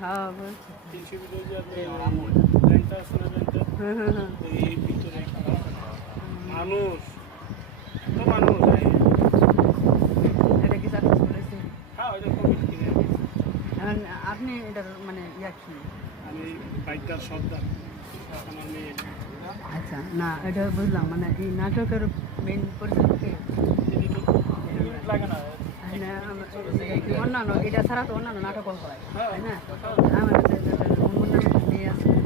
হ্যাঁ বলছি। মানুষ তো মানুষ এটা কি সাকসেস করেছে? হ্যাঁ ওইটা কোভিড কিনে এখন আপনি এটার মানে ইয়া কি? আমি বাইকার সর্দার আমার মেয়ে আচ্ছা না এটা বুঝলাম, মানে এই নাটকের মেইন পরিচালক লাগে না অন্যান্য এটা ছাড়া তো অন্যান্য নাটকও হয়, তাই না? আমার কাছে অন্যান্য মেয়ে আছে।